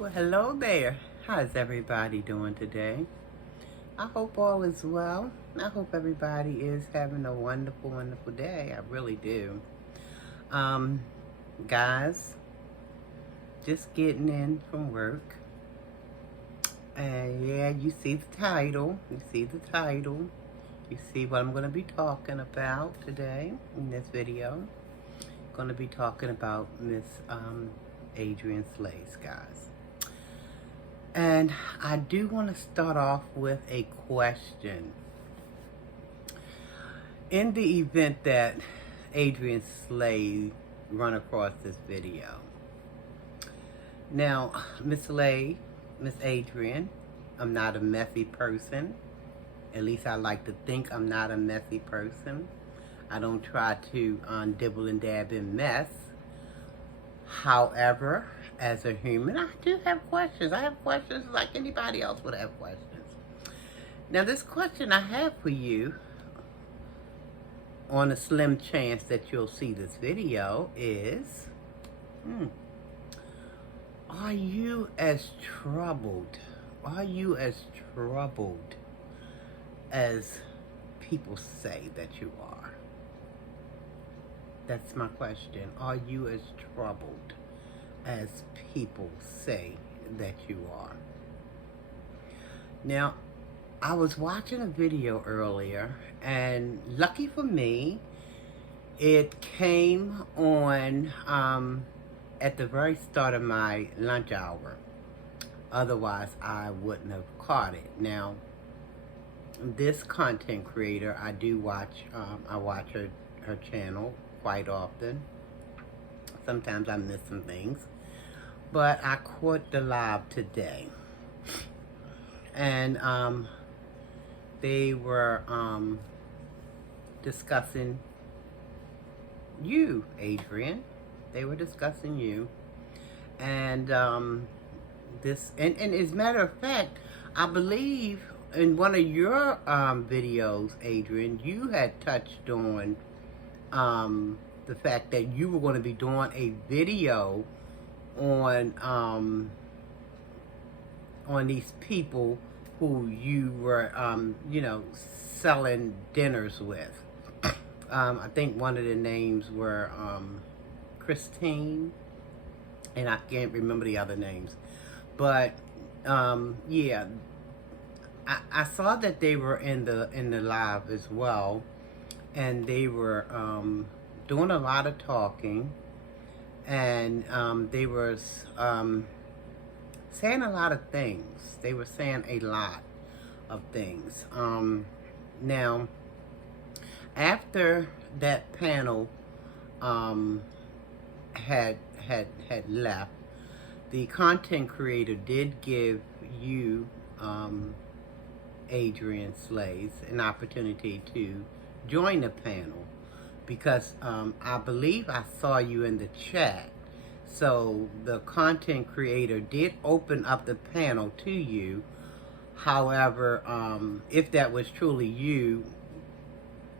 Well, hello there. How's everybody doing today? I hope all is well. I hope everybody is having a wonderful, wonderful day. I really do. Um, Guys, just getting in from work. And yeah, you see the title. You see the title. You see what I'm going to be talking about today in this video. Going to be talking about Miss Adrienne Slays, guys. And I do want to start off with a question. In the event that Adrienne Slay run across this video. Now, Miss Adrienne, I'm not a messy person. At least I like to think I'm not a messy person. I don't try to dibble and dab in mess. However, as a human, I do have questions. I have questions like anybody else would have questions. Now, this question I have for you, on a slim chance that you'll see this video, is, are you as troubled? Are you as troubled as people say that you are? That's my question. Are you as troubled as people say that you are? Now, I was watching a video earlier, and lucky for me, it came on at the very start of my lunch hour. Otherwise, I wouldn't have caught it. Now, this content creator, I do watch, I watch her channel quite often. Sometimes I miss some things. But I caught the live today. And they were discussing you, Adrienne. They were discussing you. And and as a matter of fact, I believe in one of your videos, Adrienne, you had touched on the fact that you were going to be doing a video on these people who you were, selling dinners with. I think one of the names were Christine, and I can't remember the other names. But yeah, I saw that they were in the live as well, and they were doing a lot of talking, and they were saying a lot of things. They were saying a lot of things. Now, after that panel had left, the content creator did give you, Adrienne Slays, an opportunity to join the panel, because I believe I saw you in the chat. So the content creator did open up the panel to you. However, if that was truly you,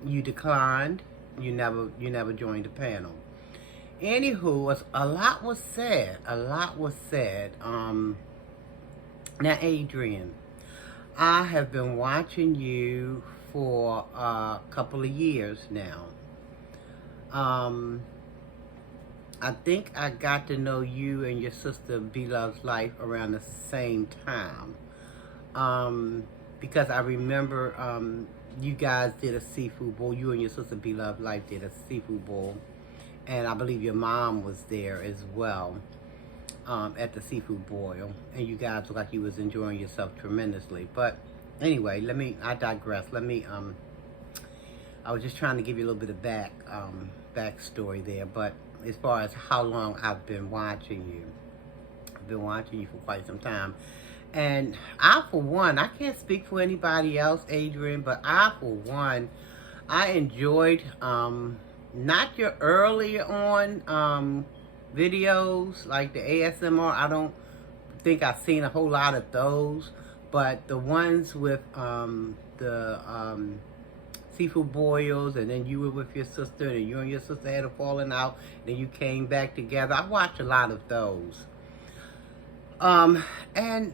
you declined. You never joined the panel. Anywho, a lot was said. A lot was said. Now, Adrienne, I have been watching you for a couple of years now. I think I got to know you and your sister Beloved's Life around the same time. Because I remember you guys did a seafood bowl. You and your sister Beloved Life did a seafood bowl. And I believe your mom was there as well at the seafood boil. And you guys looked like you was enjoying yourself tremendously. But anyway, I digress. I was just trying to give you a little bit of backstory there. But as far as how long I've been watching you, I've been watching you for quite some time. And I, for one, I can't speak for anybody else, Adrienne, but I, for one, I enjoyed not your earlier on videos like the ASMR. I don't think I've seen a whole lot of those, but the ones with the seafood boils, and then you were with your sister, and you and your sister had a falling out, and then you came back together. I watched a lot of those. And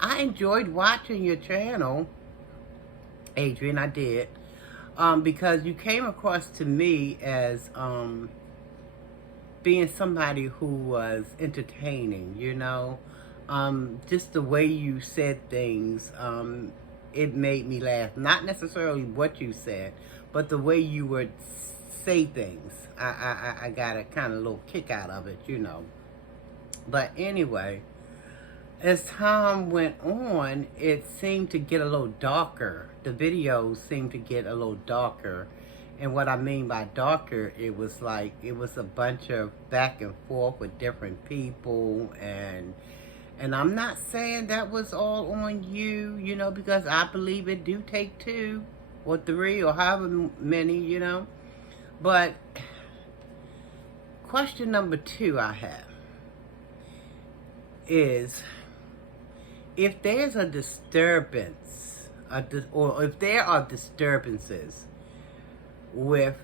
I enjoyed watching your channel, Adrian, I did. Because you came across to me as being somebody who was entertaining, you know. Just the way you said things, it made me laugh. Not necessarily what you said, but the way you would say things. I got a kind of little kick out of it, you know. But anyway, as time went on, it seemed to get a little darker. The videos seemed to get a little darker. And what I mean by darker, it was like, it was a bunch of back and forth with different people. And I'm not saying that was all on you, you know, because I believe it do take 2 or 3 or however many, you know. But question number 2 I have is, if there's a disturbance, or if there are disturbances with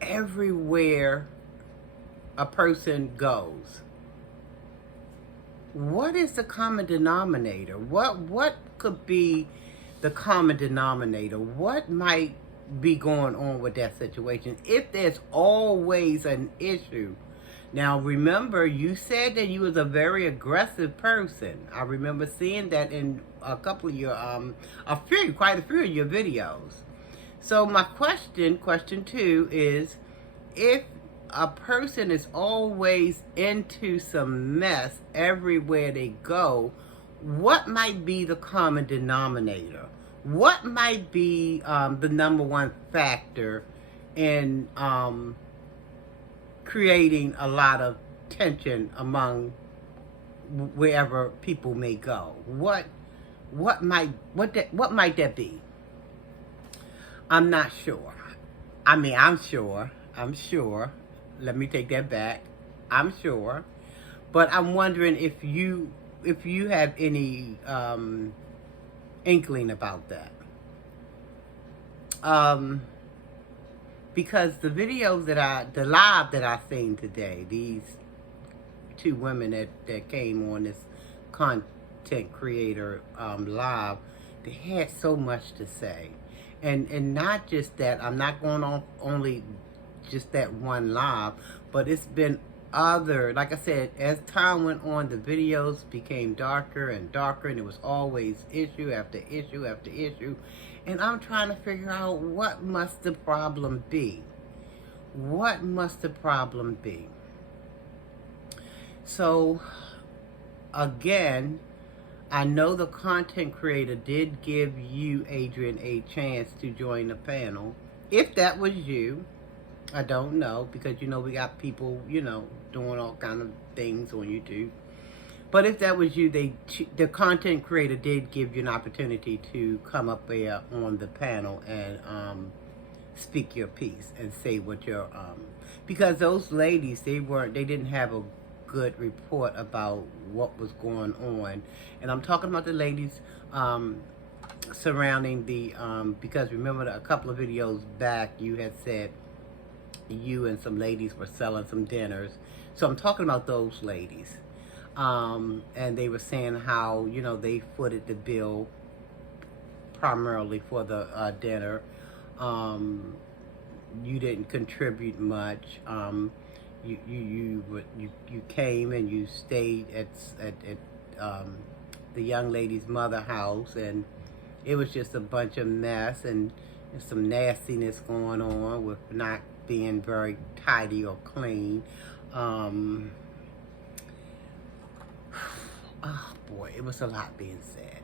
everywhere a person goes, what is the common denominator? What could be the common denominator? What might be going on with that situation if there's always an issue? Now, remember, you said that you was a very aggressive person. I remember seeing that in a couple of your, quite a few of your videos. So my question 2 is, if a person is always into some mess everywhere they go, what might be the common denominator? What might be the number one factor in creating a lot of tension among wherever people may go? What might that be? I'm not sure. I mean, I'm sure. Let me take that back. I'm sure. But I'm wondering if you have any inkling about that. Because the videos the live that I seen today, these 2 women that came on this content creator live, they had so much to say. And not just that, I'm not going on only just that one live, but it's been other, like I said, as time went on, the videos became darker and darker, and it was always issue after issue after issue. And I'm trying to figure out, what must the problem be? What must the problem be? So, again, I know the content creator did give you, Adrian, a chance to join the panel. If that was you, I don't know, because, you know, we got people, you know, doing all kind of things on YouTube. But if that was you, the content creator did give you an opportunity to come up there on the panel and speak your piece and say what your because those ladies, they didn't have a good report about what was going on. And I'm talking about the ladies surrounding the because remember a couple of videos back you had said you and some ladies were selling some dinners. So I'm talking about those ladies. And they were saying how, you know, they footed the bill primarily for the dinner. You didn't contribute much. You came and you stayed at the young lady's mother house, and it was just a bunch of mess and some nastiness going on with not being very tidy or clean. Oh boy, it was a lot being said.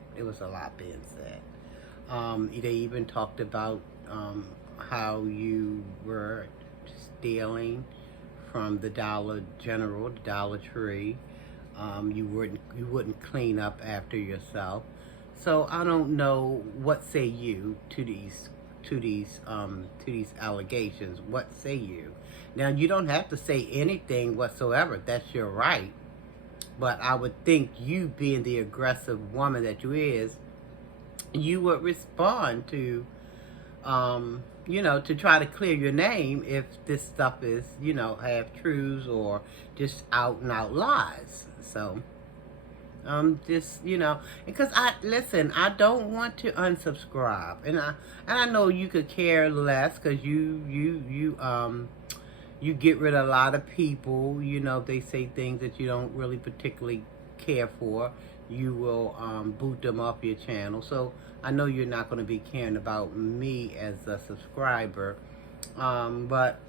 They even talked about how you were stealing from the Dollar General, the Dollar Tree. You wouldn't clean up after yourself. So I don't know, what say you to these allegations? What say you? Now, you don't have to say anything whatsoever. That's your right. But I would think you, being the aggressive woman that you is, you would respond to, you know, to try to clear your name if this stuff is, you know, half truths or just out and out lies. So Just, because I don't want to unsubscribe, and I know you could care less because you get rid of a lot of people. They say things that you don't really particularly care for. You will boot them off your channel. So I know you're not going to be caring about me as a subscriber, but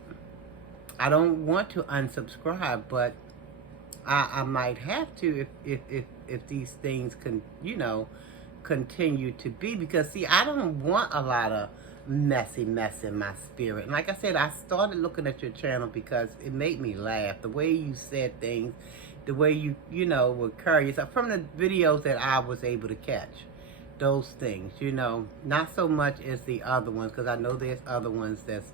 I don't want to unsubscribe, but I might have to if these things continue to be, because see, I don't want a lot of mess in my spirit. And like I said, I started looking at your channel because it made me laugh. The way you said things, the way you would carry yourself from the videos that I was able to catch. Those things, not so much as the other ones, because I know there's other ones that's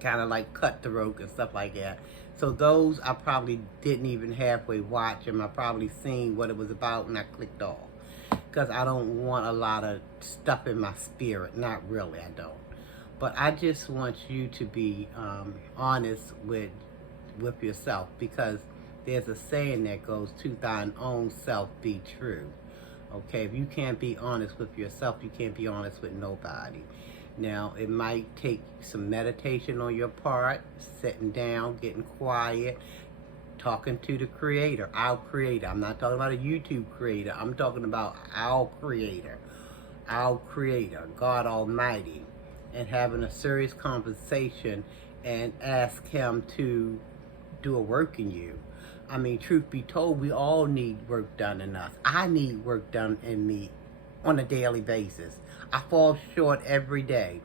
kind of like cutthroat and stuff like that. So those I probably didn't even halfway watch them. I probably seen what it was about and I clicked off. Because I don't want a lot of stuff in my spirit. Not really, I don't. But I just want you to be honest with yourself. Because there's a saying that goes, to thine own self be true. Okay, if you can't be honest with yourself, you can't be honest with nobody. Now, it might take some meditation on your part, sitting down, getting quiet, talking to the creator, our creator. I'm not talking about a YouTube creator. I'm talking about our creator, God Almighty, and having a serious conversation and ask him to do a work in you. I mean, truth be told, we all need work done in us. I need work done in me on a daily basis. I fall short every day.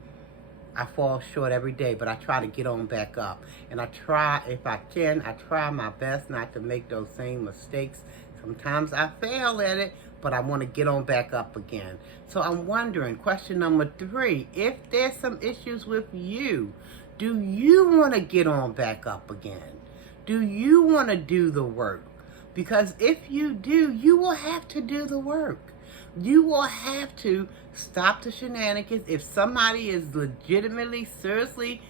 But I try to get on back up. And I try, if I can, I try my best not to make those same mistakes. Sometimes I fail at it, but I want to get on back up again. So I'm wondering, question number 3, if there's some issues with you, do you want to get on back up again? Do you want to do the work? Because if you do, you will have to do the work. You will have to stop the shenanigans. If somebody is legitimately, seriously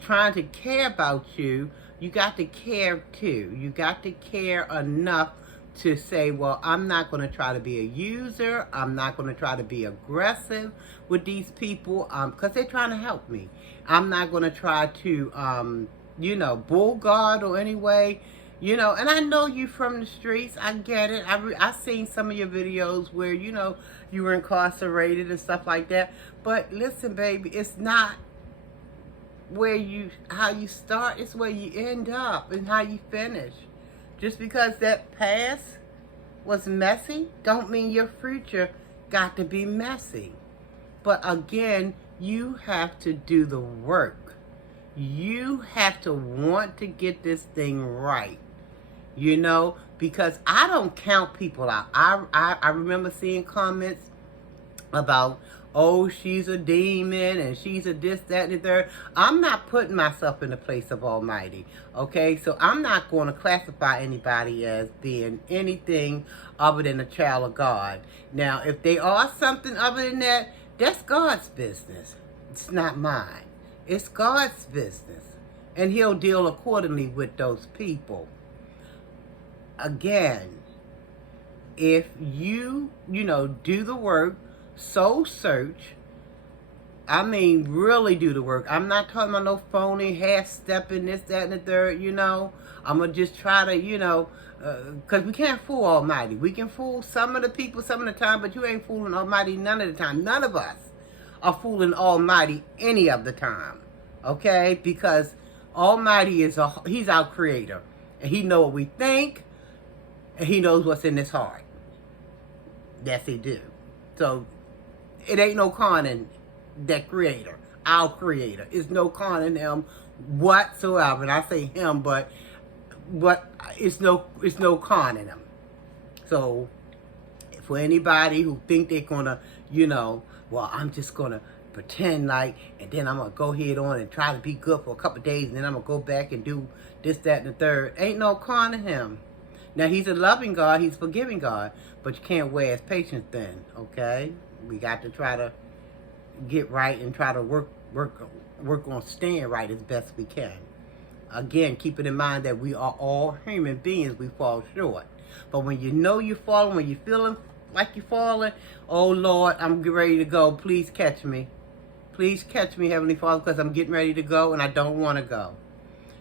trying to care about you, you got to care too. You got to care enough to say, well, I'm not going to try to be a user. I'm not going to try to be aggressive with these people because they're trying to help me. I'm not going to try to, bull guard or any way. And I know you from the streets. I get it. I seen some of your videos where, you were incarcerated and stuff like that. But listen, baby, it's not how you start. It's where you end up and how you finish. Just because that past was messy, don't mean your future got to be messy. But again, you have to do the work. You have to want to get this thing right. Because I don't count people out. I remember seeing comments about, oh, she's a demon and she's a this, that, and the third. I'm not putting myself in the place of Almighty, okay? So I'm not going to classify anybody as being anything other than a child of God. Now, if they are something other than that, that's God's business. It's not mine. It's God's business. And he'll deal accordingly with those people. Again, if you, do the work, soul search, I mean, really do the work. I'm not talking about no phony, half-stepping, this, that, and the third, I'm going to just try to, because we can't fool Almighty. We can fool some of the people some of the time, but you ain't fooling Almighty none of the time. None of us are fooling Almighty any of the time, okay? Because Almighty he's our creator, and he knows what we think, and he knows what's in his heart. Yes, he do. So, it ain't no con in that creator, our creator. It's no con in him whatsoever. And I say him, but it's no con in him. So, for anybody who think they're gonna, well, I'm just gonna pretend like, and then I'm gonna go ahead on and try to be good for a couple of days, and then I'm gonna go back and do this, that, and the third. Ain't no con in him. Now, he's a loving God, he's a forgiving God, but you can't wear his patience thin, okay? We got to try to get right and try to work on staying right as best we can. Again, keeping in mind that we are all human beings, we fall short. But when you know you're falling, when you're feeling like you're falling, oh Lord, I'm ready to go. Please catch me. Please catch me, Heavenly Father, because I'm getting ready to go and I don't want to go.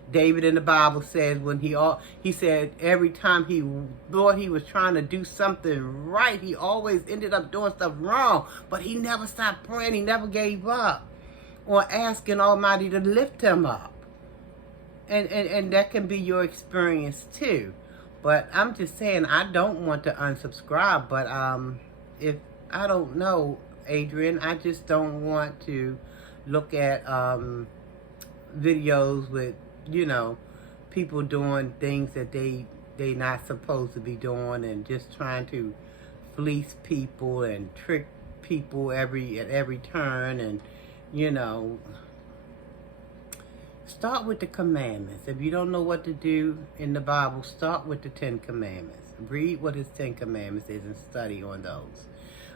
David in the Bible says when he said every time he thought he was trying to do something right, he always ended up doing stuff wrong. But he never stopped praying. He never gave up or asking Almighty to lift him up. And that can be your experience too. But I'm just saying, I don't want to unsubscribe. But if I don't know, Adrian, I just don't want to look at videos with, you know, people doing things that they not supposed to be doing, and just trying to fleece people and trick people at every turn. And you know, start with the commandments. If you don't know what to do in the Bible, start with the 10 commandments. Read what his 10 commandments is and study on those.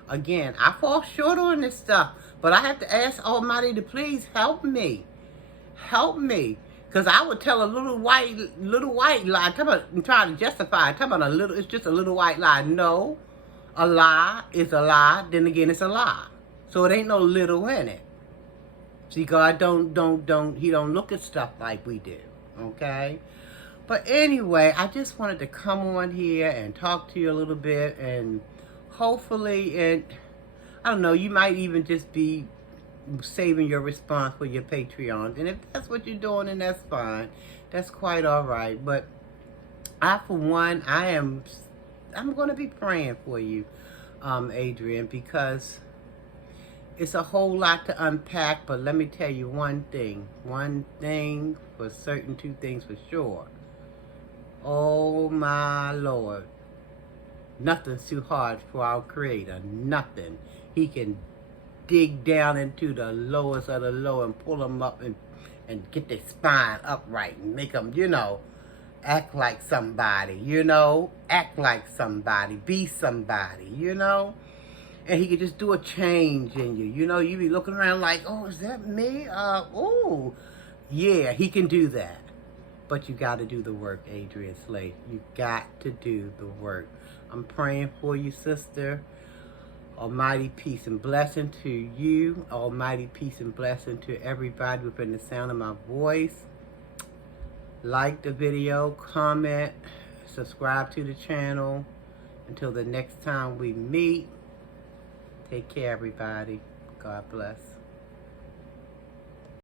Again, I fall short on this stuff, but I have to ask Almighty to please help me. Help me. Because I would tell a little white lie. I'm trying to justify it. It's just a little white lie. No, a lie is a lie. Then again, it's a lie. So it ain't no little in it. See, God he don't look at stuff like we do. Okay? But anyway, I just wanted to come on here and talk to you a little bit, and hopefully, and I don't know, you might even just be saving your response for your Patreon. And if that's what you're doing, then that's fine. That's quite all right. But I, for one, I'm going to be praying for you, Adrian, because it's a whole lot to unpack. But let me tell you one thing for certain, two things for sure. Oh my Lord, nothing's too hard for our Creator. Nothing. He can dig down into the lowest of the low and pull them up and get their spine upright and make them, you know, act like somebody, you know, act like somebody, be somebody, you know. And he can just do a change in you. You know, you be looking around like, oh, is that me? Oh, yeah, he can do that. But you got to do the work, Adrian Slade. You got to do the work. I'm praying for you, sister. Almighty peace and blessing to you. Almighty peace and blessing to everybody within the sound of my voice. Like the video, comment, subscribe to the channel. Until the next time we meet, take care, everybody. God bless.